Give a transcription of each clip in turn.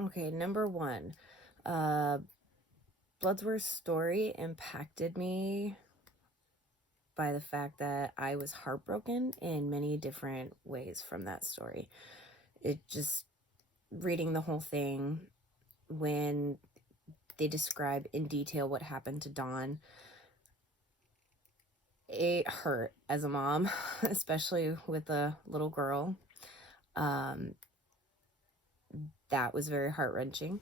Okay, number one, uh, Bloodsworth's story impacted me by the fact that I was heartbroken in many different ways from that story. It just, reading the whole thing, when they describe in detail what happened to Dawn, it hurt as a mom, especially with a little girl. Um, that was very heart-wrenching.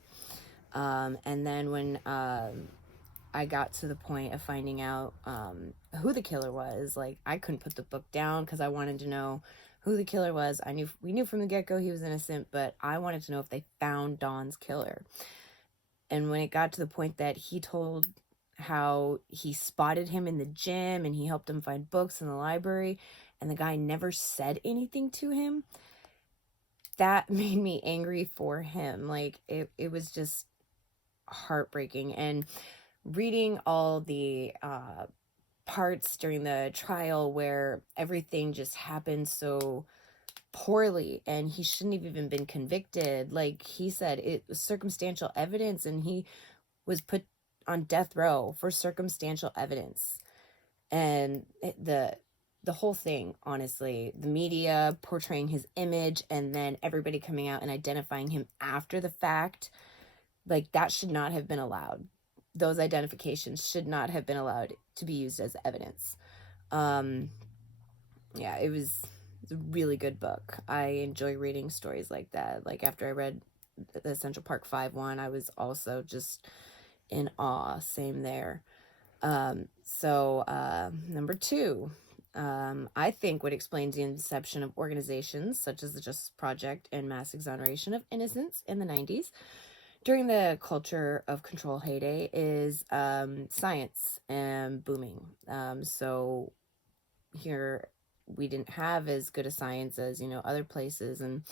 And then when I got to the point of finding out who the killer was, like, I couldn't put the book down because I wanted to know who the killer was. We knew from the get-go he was innocent, but I wanted to know if they found Dawn's killer. And when it got to the point that he told how he spotted him in the gym and he helped him find books in the library, and the guy never said anything to him, that made me angry for him. Like, it was just heartbreaking. And reading all the parts during the trial where everything just happened so poorly and he shouldn't have even been convicted. Like he said, it was circumstantial evidence and he was put on death row for circumstantial evidence. And the whole thing, honestly, the media portraying his image and then everybody coming out and identifying him after the fact, like, that should not have been allowed. Those identifications should not have been allowed to be used as evidence. Yeah, it's a really good book. I enjoy reading stories like that. Like, after I read the Central Park 5 one, I was also just in awe. Same there. Number two, I think what explains the inception of organizations such as the Justice Project and mass exoneration of innocents in the 90s during the culture of control heyday is science and booming. So here we didn't have as good a science as, other places, and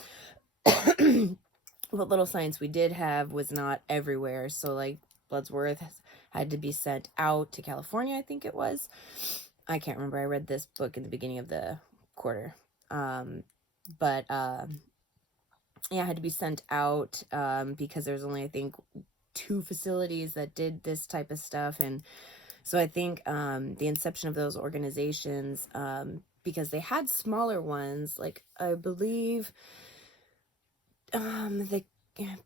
what little science we did have was not everywhere. So, like, Bloodsworth had to be sent out to California, I think it was. I can't remember. I read this book in the beginning of the quarter. But yeah, I had to be sent out because there's only, I think, 2 facilities that did this type of stuff. And so I think the inception of those organizations, because they had smaller ones, like, I believe the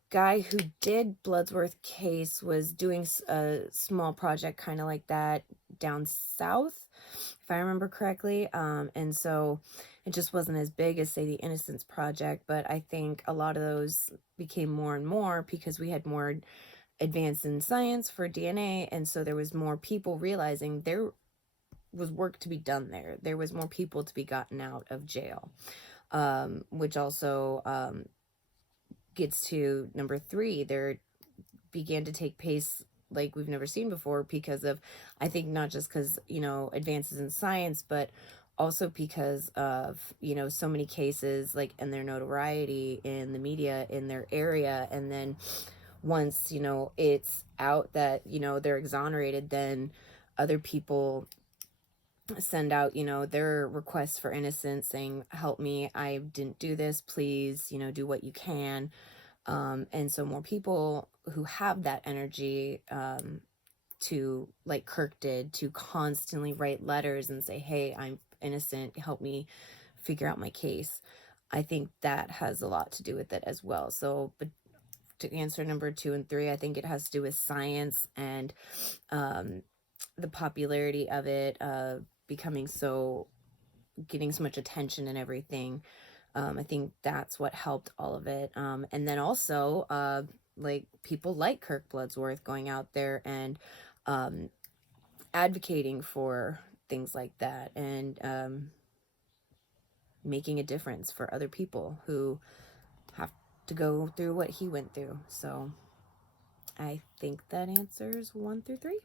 guy who did Bloodsworth case was doing a small project kind of like that down south, if I remember correctly. And so it just wasn't as big as, say, the Innocence Project, but I think a lot of those became more and more because we had more advance in science for DNA, and so there was more people realizing there was work to be done there. There was more people to be gotten out of jail, which also gets to number 3. There began to take pace like we've never seen before because of, I think, not just because, advances in science, but also because of, so many cases, like, and their notoriety in the media in their area. And then once, it's out that, they're exonerated, then other people send out, their requests for innocence saying, help me, I didn't do this, please, do what you can. And so more people who have that energy to, like Kirk did, to constantly write letters and say, hey, I'm innocent, help me figure out my case. I think that has a lot to do with it as well. So, but to answer number 2 and 3, I think it has to do with science and the popularity of it becoming so, getting so much attention and everything. I think that's what helped all of it. And then also, like, people like Kirk Bloodsworth going out there and advocating for things like that, and making a difference for other people who have to go through what he went through. So I think that answers 1 through 3.